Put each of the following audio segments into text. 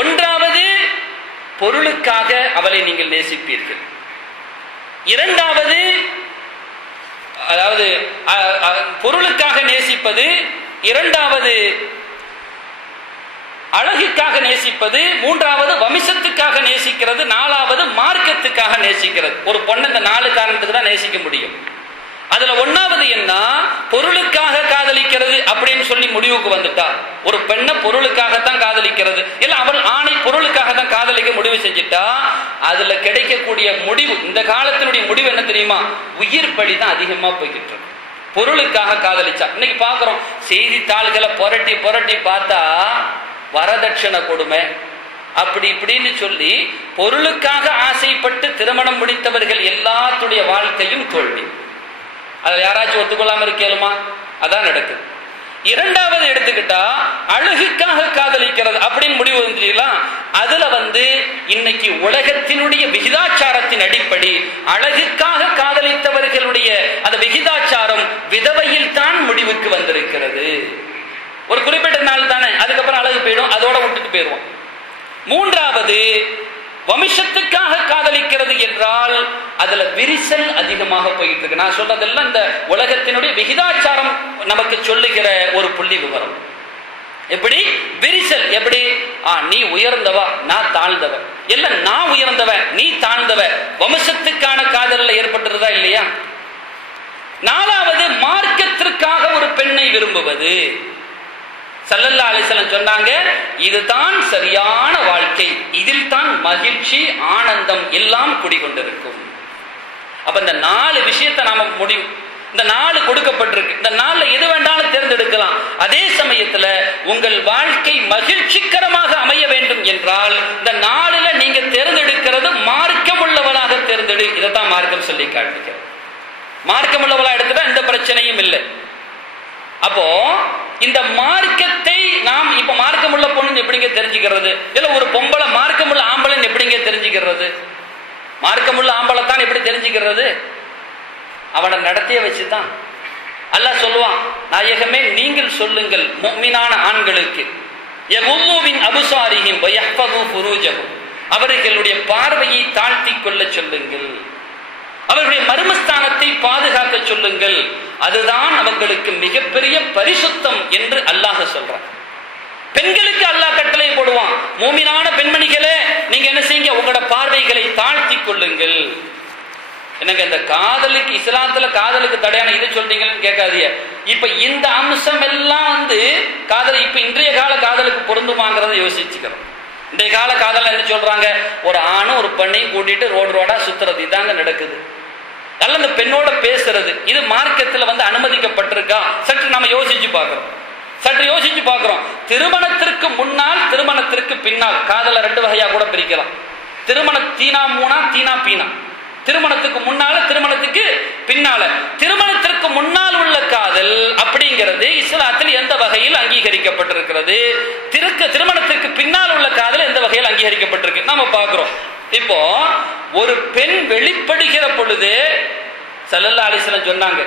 ஒன்றாவது பொருளுக்காக அவளை நீங்கள் நேசிப்பீர்கள். இரண்டாவது, அதாவது பொருளுக்காக நேசிப்பது, இரண்டாவது அழகுக்காக நேசிப்பது, மூன்றாவது வம்சத்துக்காக நேசிக்கிறது, நாலாவது மார்க்கத்துக்காக நேசிக்கிறது. ஒரு பொண்ணு இந்த 4 காரணத்துக்கு தான் நேசிக்க முடியும். அதுல ஒன்னாவது என்ன, பொருளுக்காக காதலிக்கிறது அப்படின்னு சொல்லி முடிவுக்கு வந்துட்டா, ஒரு பெண்ணை பொருளுக்காகத்தான் காதலிக்கிறது, இல்ல அவள் ஆணை பொருளுக்காக தான் காதலிக்க முடிவு செஞ்சுட்டா, அதுல கிடைக்கக்கூடிய முடிவு, இந்த காலத்தினுடைய முடிவு என்ன தெரியுமா? உயிர் பலி தான் அதிகமா போய்கிட்டு இருக்கு. பொருளுக்காக காதலிச்சா இன்னைக்கு பாக்குறோம், செய்தித்தாள்களை புரட்டி புரட்டி பார்த்தா வரதட்சணை கொடுமை அப்படி இப்படின்னு சொல்லி பொருளுக்காக ஆசைப்பட்டு திருமணம் முடித்தவர்கள் எல்லாத்துடைய வாழ்க்கையும் தோல்வி. அதை யாராச்சும் ஒத்துக்கொள்ளாம இருக்கேலுமா? அதான் நடக்குது. இரண்டாவது எடுத்துக்கிட்டா அழகுக்காக காதலிக்கிறது அப்படின்னு முடிவு வந்துட்டீங்களா, அதுல இன்னைக்கு உலகத்தினுடைய விகிதாச்சாரத்தின் அடிப்படை அழகுக்காக காதலித்தவர்களுடைய அந்த விகிதாச்சாரம் விதவையில் தான் முடிவுக்கு வந்திருக்கிறது. ஒரு குறிப்பிட்ட நாள் தானே, அதுக்கப்புறம் அழகு போயிடும், அதோட விட்டுட்டு போயிடுவோம். மூன்றாவது வம்சத்துக்காக காதலிக்கிறது என்றால் அதுல விரிசல் அதிகமாக போயிட்டு இருக்கு. நான் சொல்றதெல்லாம் இந்த உலகத்தினுடைய விகிதாச்சாரம் நமக்கு சொல்லுகிற ஒரு புள்ளி விவரம். எப்படி விரிசல்? எப்படி நீ உயர்ந்தவா நான் தாழ்ந்தவ, இல்ல நான் உயர்ந்தவ நீ தாழ்ந்தவ, வம்சத்துக்கான காதலில் ஏற்பட்டுறதா இல்லையா? நாலாவது மார்க்கத்திற்காக ஒரு பெண்ணை விரும்புவது. ஸல்லல்லாஹு அலைஹி வஸல்லம் சொன்னாங்க, இதுதான் சரியான வாழ்க்கை, இதில் தான் மகிழ்ச்சி ஆனந்தம் எல்லாம் குடிகொண்டிருக்கும். அப்ப இந்த 4 விஷயத்தை நாம முடிவு, இந்த 4 கொடுக்கப்பட்டிருக்கு, இந்த 4 எது வேண்டாலும் தேர்ந்தெடுக்கலாம். அதே சமயத்துல உங்கள் வாழ்க்கை மகிழ்ச்சிகரமாக அமைய வேண்டும் என்றால் இந்த 4ல நீங்க தேர்ந்தெடுக்கிறது மார்க்கம் உள்ளவளாக தேர்ந்தெடு. இதைத்தான் மார்க்கம் சொல்லி காட்டுகிறது. மார்க்கம் உள்ளவளா எடுத்துட்டா எந்த பிரச்சனையும் இல்லை. அப்போ இந்த மார்க்கத்தை நாம் இப்ப மார்க்கம் உள்ள பொண்ணு எப்படிங்க தெரிஞ்சுக்கிறது? இல்ல ஒரு பொம்பளை மார்க்கம் உள்ள ஆம்பளை எப்படிங்க தெரிஞ்சுக்கிறது? மார்க்கம் உள்ள ஆம்பளை தான் எப்படி தெரிஞ்சுக்கிறது? அவனை நடத்திய வச்சுதான். அல்லாஹ் சொல்லுவான், நாயகமே நீங்கள் சொல்லுங்கள் முஃமினான ஆண்களுக்கு, யகுல்லூமின் அபுசாரிஹிம் வயஹ்ஃபது ஃபுரூஜஹும், அவர்களுடைய பார்வையை தாழ்த்தி கொள்ள சொல்லுங்கள், அவர்களுடைய மர்மஸ்தானத்தை பாதுகாக்க சொல்லுங்கள், அதுதான் அவங்களுக்கு மிகப்பெரிய பரிசுத்தம் என்று அல்லாஹ் சொல்றான். பெண்களுக்கு அல்லாஹ் கட்டளை போடுவான், மூமினான பெண்மணிகளே நீங்க என்ன செய்யுங்க, உங்களோட பார்வைகளை தாழ்த்தி கொள்ளுங்கள். எனக்கு இந்த காதலுக்கு, இஸ்லாத்துல காதலுக்கு தடையான இது சொல்றீங்கன்னு கேட்காதீங்க. இப்ப இந்த அம்சம் எல்லாம் காதல் இப்ப இன்றைய கால காதலுக்கு பொருந்துமாங்கிறத யோசிச்சுக்கிறோம். இன்றைய கால காதல் என்ன சொல்றாங்க, ஒரு ஆணும் ஒரு பெண்ணையும் கூட்டிட்டு ரோடா சுத்துறது, இதாங்க நடக்குது. அல்ல இந்த பெண்ணோட பேசுறது, இது மார்க்கத்துல அனுமதிக்கப்பட்டிருக்கா? சற்று நம்ம யோசிச்சு பார்க்கிறோம். திருமணத்திற்கு முன்னால் திருமணத்திற்கு பின்னால் காதல 2 வகையா கூட பிரிக்கலாம். திருமண தீனா மூனா, தீனா பீனா. திருமணத்துக்கு முன்னால திருமணத்துக்கு பின்னால. திருமணத்திற்கு முன்னால் உள்ள காதல் அப்படிங்கிறது இஸ்லாத்தில் எந்த வகையில் அங்கீகரிக்கப்பட்டிருக்கிறது, திருமணத்திற்கு பின்னால் உள்ள காதல் எந்த வகையில் அங்கீகரிக்கப்பட்டிருக்கு நாம பார்க்கிறோம். இப்போ ஒரு பெண் வெளிப்படுகிற பொழுது ஸல்லல்லாஹு அலைஹி வஸல்லம் சொன்னாங்க,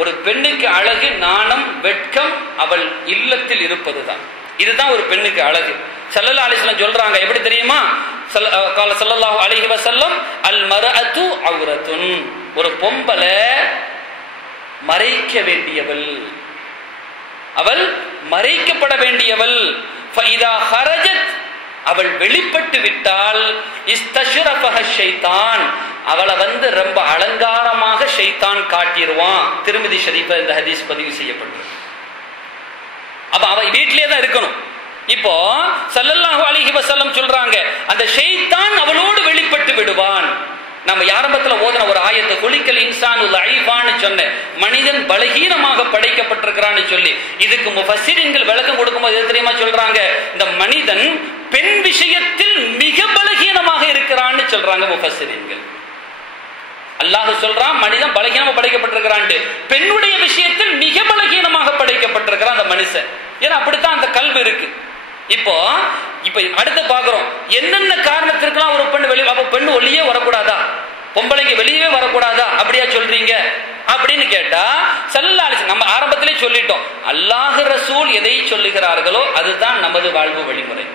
ஒரு பெண்ணுக்கு அழகு நாணம் வெட்கம் அவள் இல்லத்தில் இருப்பதுதான், இதுதான் ஒரு பெண்ணுக்கு அழகு. ஸல்லல்லாஹு அலைஹி வஸல்லம் சொல்றாங்க, எப்படி தெரியுமா? ஸல்லல்லாஹு அலைஹி வஸல்லம் அல் மர்அத்து அவ்ரத்துன், ஒரு பொம்பளை மறைக்க வேண்டியவள், அவள் மறைக்கப்பட வேண்டியவள். ஃபஇதா ஹரஜத், அவள் வெளிப்பட்டு விட்டால் இஸ்தஷ்ரஃபஹ ஷைத்தான், அவளை ரொம்ப அலங்காரமாக ஷைத்தான் காட்டிடுவான். திருமிதி ஷரீஃப்ல இந்த ஹதீஸ் பதிவு செய்யப்பட்டது. அப்ப அவ வீட்டிலே தான் இருக்கணும். இப்போ ஸல்லல்லாஹு அலைஹி வஸல்லம் சொல்றாங்க, அந்த ஷைத்தான் அவளோடு வெளிப்பட்டு விடுவான். நம்ம ஆரம்பத்துல ஓதுன ஒரு ஆயத்தை, குலிக்கல் இன்சானு லைஃபான்னு சொன்ன, மனிதன் பலகீனமாக படைக்கப்பட்டிருக்கிறான்னு சொல்லி, இதுக்கு முஃபஸ்ஸிரீன்கள் விளக்கம் கொடுக்கும்போது எது தெரியுமா சொல்றாங்க, இந்த மனிதன் பெண் விஷயத்தில் மிக பலகீனமாக இருக்கிறான்னு சொல்றாங்க முஃபஸ்ஸிரீன்கள். அல்லாஹ் சொல்றான் மனிதன் பலகீனமாக படைக்கப்பட்டிருக்கிறான், பெண்ணுடைய விஷயத்தில் மிக பலகீனமாக படைக்கப்பட்டிருக்கிறான் அந்த மனுஷன். ஏன்னா அப்படித்தான் அந்த கல்வி இருக்கு. இப்போ அடுத்து பாக்குறோம், என்னென்ன காரணத்திற்கெல்லாம் ஒரு பெண் வெளியே, அப்ப பெண்ணு வெளியே வரக்கூடாதா, பொம்பளைங்க வெளியே வரக்கூடாதா அப்படியா சொல்றீங்க அப்படின்னு கேட்டா, ஸல்லல்லாஹு அலைஹி வஸல்லம் நம்ம ஆரம்பத்திலே சொல்லிட்டோம், அல்லாஹ் ரசூல் எதை சொல்லுகிறார்களோ அதுதான் நமது வாழ்வு வழிமுறை.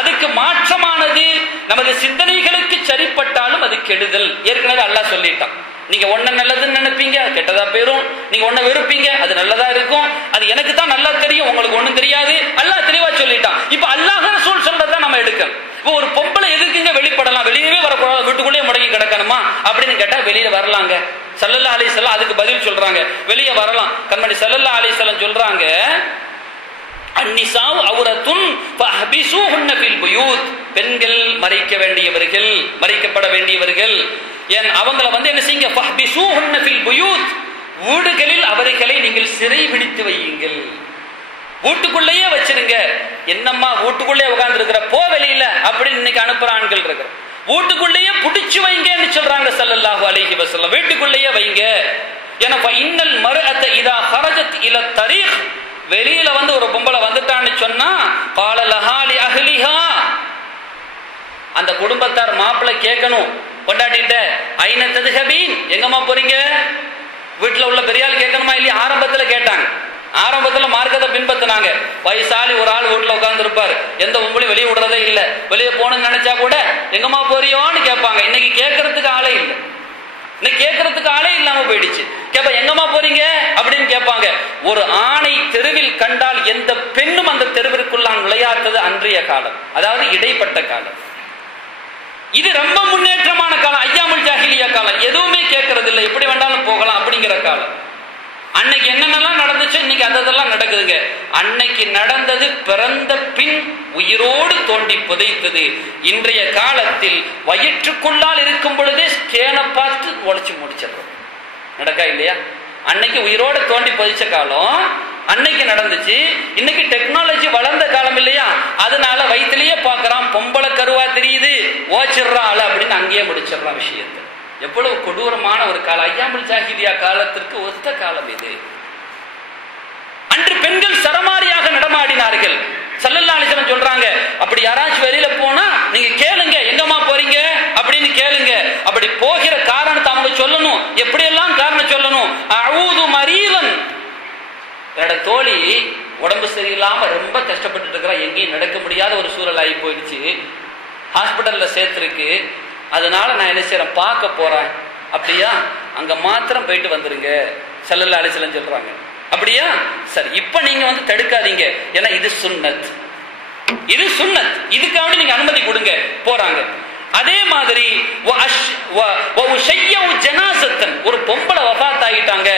அதுக்கு மாற்றமானது நமது சிந்தனைகளுக்கு சரிப்பட்டாலும் அது கெடுதல். ஏற்கனவே அல்லாஹ் சொல்லிட்டான், நீங்க ஒன்ன நல்லதுன்னு நினைப்பீங்க, அது கெட்டதா போயிரும். நீங்க ஒன்ன வெறுப்பீங்க, அது நல்லதா இருக்கும். அது எனக்கு தான் நல்லா தெரியும், உங்களுக்கு ஒண்ணும் தெரியாது. அல்லாஹ் தெளிவா சொல்லிட்டான். இப்ப அல்லாஹ் ரசூல் சொல்றதை நம்ம எடுக்கணும். இப்போ ஒரு பொம்பளை எதுக்குங்க வெளிப்படலாம், வெளியவே வரக்கூடாது, வீட்டுக்குள்ளேயே முடங்கி கிடக்கணுமா அப்படின்னு கேட்டா வெளியில வரலாங்க. ஸல்லல்லாஹு அலைஹி வஸல்லம் அதுக்கு பதில் சொல்றாங்க, வெளியே வரலாம். கண்மணி ஸல்லல்லாஹு அலைஹி வஸல்லம் சொல்றாங்க, அன்னிசாஉ அவ்ரத்துன் ஃபஹ்பிஸூஹுன்ன ஃபில் புயூத். பெண்கள் மறைக்க வேண்டியவர்கள், மறைக்கப்பட வேண்டியவர்கள். ஏன் அவங்கள என்ன செய்யுங்க, ஃபஹ்பிஸூஹுன்ன ஃபில் புயூத், வீடுகளில் அவர்களை நீங்கள் சிறை பிடித்து வையுங்கள், வீட்டுக்குள்ளேயே வச்சிருங்க. என்னம்மா வீட்டுக்குள்ளே உட்கார்ந்து இருக்கிற, போ வெளியில அப்படின்னு இன்னைக்கு அனுப்புற ஆண்கள் இருக்கிற. வீட்டுக்குள்ளேயே புடிச்சு வைங்கன்னு சொல்றாங்க ஸல்லல்லாஹு அலைஹி வஸல்லம், வீட்டுக்குள்ளேயே வைங்க. ஏன்னா இன்னல் மர்அத இதா ஹரஜத் இல தரீக், வெளியில ஒரு பொம்பளை வந்துட்டான்னு சொன்னா கால லஹா லி அஹ்லிஹா, அந்த குடும்பத்தார் மாப்பிள்ளை கேட்கணும், கொண்டாட்டிட்ட ஐன ததுஹபீன், எங்கம்மா போறீங்க, வீட்டுல உள்ள பெரியாள் கேட்கணுமா இல்லையா? ஆரம்பத்துல கேட்டாங்க, ஆரம்பத்துல மார்க்கத்தை பின்பற்றினாங்க. வயசாலி ஒரு ஆள் வீட்டுல உட்கார்ந்து இருப்பாரு, எந்த உங்களையும் வெளியே விடுறதே இல்லை, வெளியே போகணும்னு நினைச்சா கூட எங்கம்மா போறியோன்னு கேட்பாங்க. இன்னைக்கு கேட்கறதுக்கு ஆளே இல்லை, இன்னைக்கு கேட்கறதுக்கு ஆளே இல்லாம போயிடுச்சு. கேப்ப எங்கம்மா போறீங்க அப்படின்னு கேட்பாங்க. ஒரு ஆணை தெருவில் கண்டால் எந்த பெண்ணும் அந்த தெருவிற்குள்ளான் நுழையாதது அன்றைய காலம், அதாவது இடைப்பட்ட காலம். இது ரொம்ப முன்னேற்றமான காலம், ஐயாமுல் ஜாஹிலியா காலம். எதுவுமே கேட்கறது இல்லை, எப்படி வேண்டாலும் போகலாம் அப்படிங்கிற காலம். அன்னைக்கு என்னென்னலாம் நடந்துச்சு, இன்னைக்கு அதெல்லாம் நடக்குதுங்க. அன்னைக்கு நடந்தது பிறந்த பின் உயிரோடு தோண்டி புதைத்தது. இன்றைய காலத்தில் வயிற்றுக்குள்ளால் இருக்கும் பொழுதே ஸ்கேனை பார்த்து உழைச்சு முடிச்சிடறோம். நடக்கா இல்லையா? அன்னைக்கு உயிரோடு தோண்டி புதைச்ச காலம் அன்னைக்கு நடந்துச்சு. இன்னைக்கு டெக்னாலஜி வளர்ந்த காலம் இல்லையா, அதனால வயிற்றுலயே பார்க்கறான், பொம்பளை கருவா தெரியுது, ஓச்சிடுறாள் அப்படின்னு அங்கேயே முடிச்சிடறான் விஷயத்தை. எவ்வளவு கொடூரமான ஒரு காலம், ஐயாமுல் ஜாஹிலியா காலத்திற்கு ஒத்த காலம் இது. அன்று பெண்கள் சரமாரியாக நடமாடினார்கள். ஸல்லல்லாஹு அலைஹி வஸல்லம் சொல்றாங்க, அப்படி யாராச்சும் வெளியில போனா நீங்க கேளுங்க, எங்கம்மா போறீங்க அப்படின்னு கேளுங்க. அப்படி போகிற காரணத்தை அவங்க சொல்லணும். எப்படியெல்லாம் காரணம் சொல்லணும்? அஊது மரீதன், என்னோட தோழி உடம்பு சரியில்லாம ரொம்ப கஷ்டப்பட்டு இருக்கிறா, எங்கேயும் நடக்க முடியாத ஒரு சூழல் ஆகி போயிடுச்சு, ஹாஸ்பிட்டல்ல சேர்த்திருக்கு, அதனால நான் என்ன செய்யறேன், பார்க்க போறேன். அப்படியா, அங்க மாத்திரம் போயிட்டு வந்துருங்க ஸல்லல்லாஹு அலைஹி வஸல்லம் சொல்றாங்க. அப்படியா, சரி, இப்ப நீங்க தடுக்காதீங்க, ஏன்னா இது சுன்னத், இது சுன்னத், இதுக்காக நீங்க அனுமதி கொடுங்க. போறாங்க. அதே மாதிரி ஒரு பொம்பளை வஃபாத் ஆகிட்டாங்க,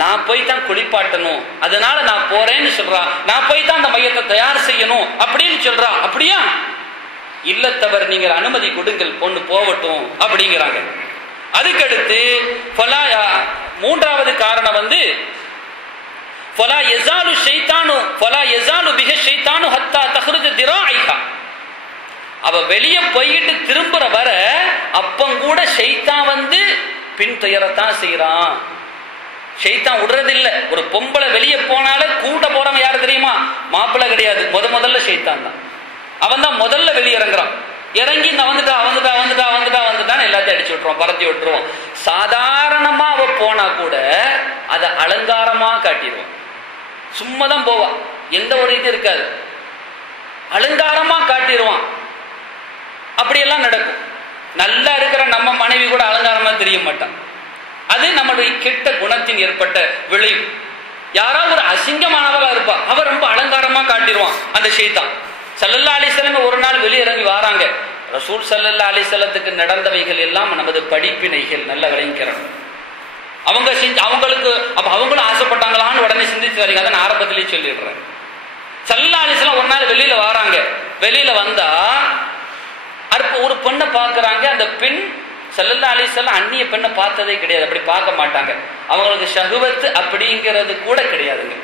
நான் போய் தான் குளிப்பாட்டணும், அதனால நான் போறேன்னு சொல்றா, நான் போய் தான் அந்த மையத்தை தயார் செய்யணும் அப்படின்னு சொல்றா. அப்படியா, இல்லத்தவர் நீங்கள் அனுமதி கொடுங்கள், பொண்ணு போகட்டும் அப்படிங்கிறாங்க. அதுக்கடுத்து மூன்றாவது காரணம் ஃபலா யஸாலு ஷைத்தானு ஃபலா யஸாலு பிஹ ஷைத்தானு ஹத்தா தஹ்ருஜ திராஇஹா, அவ வெளியே போயிட்டு திரும்புற வர அப்பங்கூட ஷைத்தான் பின் துயரத்தான் செய்யறான். ஷைத்தான் விடுறதில்லை. ஒரு பொம்பளை வெளியே போனால கூட போறவன் யாரு தெரியுமா? மாப்பிள்ளை கிடையாது, முதல்ல ஷைத்தான் தான். அவன் தான் முதல்ல வெளியிறங்குறான். இறங்கி வந்துட்டான்னு எல்லாத்தையும் அடிச்சு விட்டுருவான், பரத்தி விட்டுருவான். சாதாரணமா அவ போனா கூட அதை அலங்காரமா காட்டிடுவான். சும்மாதான் போவா, எந்த ஒரு இது இருக்காது, அலங்காரமா காட்டிடுவான். அப்படியெல்லாம் நடக்கும். நல்லா இருக்கிற நம்ம மனைவி கூட அலங்காரமா தெரிய மாட்டான். அது நம்மளுடைய கெட்ட குணத்தின் ஏற்பட்ட விளைவு. யாராவது ஒரு அசிங்கமானவளா இருப்பா, அவ ரொம்ப அலங்காரமா காட்டிடுவான் அந்த ஷைத்தான். ஸல்லல்லாஹு அலைஹி வஸல்லம் ஒரு நாள் வெளியிறங்கி வராங்க. ரசூல் ஸல்லல்லாஹு அலைஹி வஸல்லத்துக்கு நடந்தவைகள் எல்லாம் நமது படிப்பினைகள், நல்ல விளங்கிக்கிறோம். அவங்களுக்கு அப்ப அவங்களும் ஆசைப்பட்டாங்களான்னு உடனே சிந்திச்சு வரீங்க, அதை நான் ஆரம்பத்திலேயே சொல்லிடுறேன். ஸல்லல்லாஹு அலைஹி வஸல்லம் ஒரு நாள் வெளியில வராங்க. வெளியில வந்தா ஒரு பெண்ணை பார்க்கறாங்க. அந்த பெண் ஸல்லல்லாஹு அலைஹி வஸல்லம் அந்நிய பெண்ணை பார்த்ததே கிடையாது, அப்படி பார்க்க மாட்டாங்க. அவங்களுக்கு ஷஹ்வத் அப்படிங்கிறது கூட கிடையாதுங்க.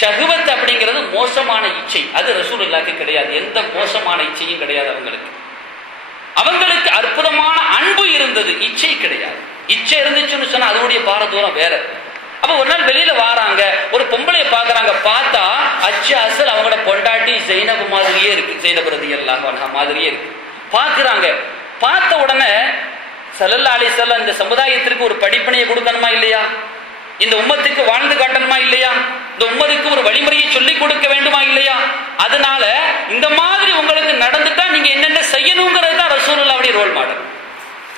ஷஹ்வத் அப்படிங்கிறது மோசமான இச்சை, அது ரசூலுல்லாஹ்க்கு கிடையாது. எந்த மோசமான இச்சையும் கிடையாது அவங்களுக்கு. அவங்களுக்கு அற்புதமான அன்பு இருந்தது, இச்சை கிடையாது. இச்சை இருந்துச்சுன்னு சொன்னா அதனுடைய பாரதூரம் வேற. அப்ப ஒரு நாள் வெளியில வாராங்க, ஒரு பொம்பளைய பாக்குறாங்க. பார்த்தா அச்சு அசல் அவங்களோட பொண்டாட்டி ஜைனப் மாதிரியே இருக்கு, ஜைனப் ரலியல்லாஹு அன்ஹா மாதிரியே இருக்கு. பாக்குறாங்க. பார்த்த உடனே ஸல்லல்லாஹு அலைஹி வஸல்லம் இந்த சமுதாயத்திற்கு ஒரு படிப்பினையை கொடுக்கணுமா இல்லையா? இந்த உம்மத்துக்கு வாழ்ந்து காட்டணுமா இல்லையா? இந்த உம்மத்துக்கு ஒரு வழிமுறையை சொல்லிக் கொடுக்க வேண்டுமா இல்லையா? அதனால இந்த மாதிரி உங்களுக்கு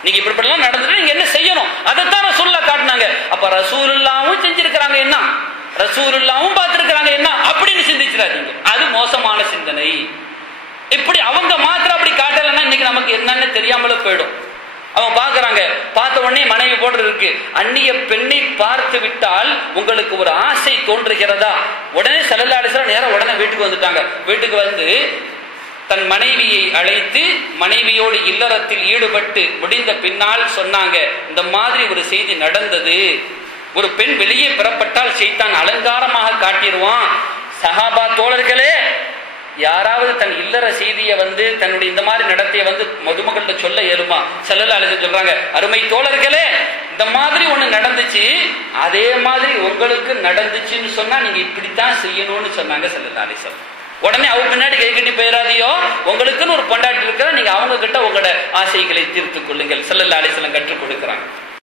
நீங்க இப்படிலாம் நடந்துட்டு நீங்க என்ன செய்யணும், அதைத்தான் ரசூலுல்லாஹ் காட்டினாங்க. அப்ப ரசூலுல்லாஹ்வும் செஞ்சிருக்கிறாங்க என்ன, ரசூலுல்லாஹ்வும் பார்த்திருக்கிறாங்க என்ன அப்படின்னு சிந்திச்சிடாதீங்க. அது மோசமான சிந்தனை. இப்படி அவங்க மாத்திரம் அப்படி காட்டலைன்னா இன்னைக்கு நமக்கு என்னன்னு தெரியாமல போயிடும். அவங்க பாக்குறாங்க, பார்த்த உடனே மனைவி போன்று இருக்கு, அந்நிய பெண்ணை பார்த்து விட்டால் உங்களுக்கு ஒரு ஆசை தோன்றுகிறதா? உடனே ஸல்லல்லாஹு அலைஹி வஸல்லம் நேரா உடனே வீட்டுக்கு வந்துட்டாங்க. வீட்டுக்கு வந்து தன் மனைவியை அழைத்து மனைவியோடு இல்லறத்தில் ஈடுபட்டு முடிந்த பின்னால் சொன்னாங்க, இந்த மாதிரி ஒரு செய்தி நடந்தது. ஒரு பெண் வெளியே பெறப்பட்டால் ஷைத்தான் அலங்காரமாக காட்டிடுவான். சஹாபா தோழர்களே, யாராவது தன் இல்லற செய்தியை வந்து தன்னுடைய இந்த மாதிரி நடத்தைய வந்து மதுமகள்கிட்ட சொல்ல இயலுமா? ஸல்லல்லாஹு அலைஹி வஸல்லம் சொல்றாங்க, அருமை தோழர்களே, இந்த மாதிரி ஒண்ணு நடந்துச்சு, அதே மாதிரி உங்களுக்கு நடந்துச்சுன்னு சொன்னா நீங்க இப்படித்தான் செய்யணும்னு சொன்னாங்க ஸல்லல்லாஹு அலைஹி வஸல்லம். உடனே அவங்க பின்னாடி கை கட்டி போயிடாதியோ, உங்களுக்குன்னு ஒரு பொண்டாட்டி இருக்கிற, நீங்க அவங்க கிட்ட உங்களோட ஆசைகளை தீர்த்துக் கொள்ளுங்கள். ஸல்லல்லாஹு அலைஹி வஸல்லம் கற்றுக் கொடுக்கிறாங்க.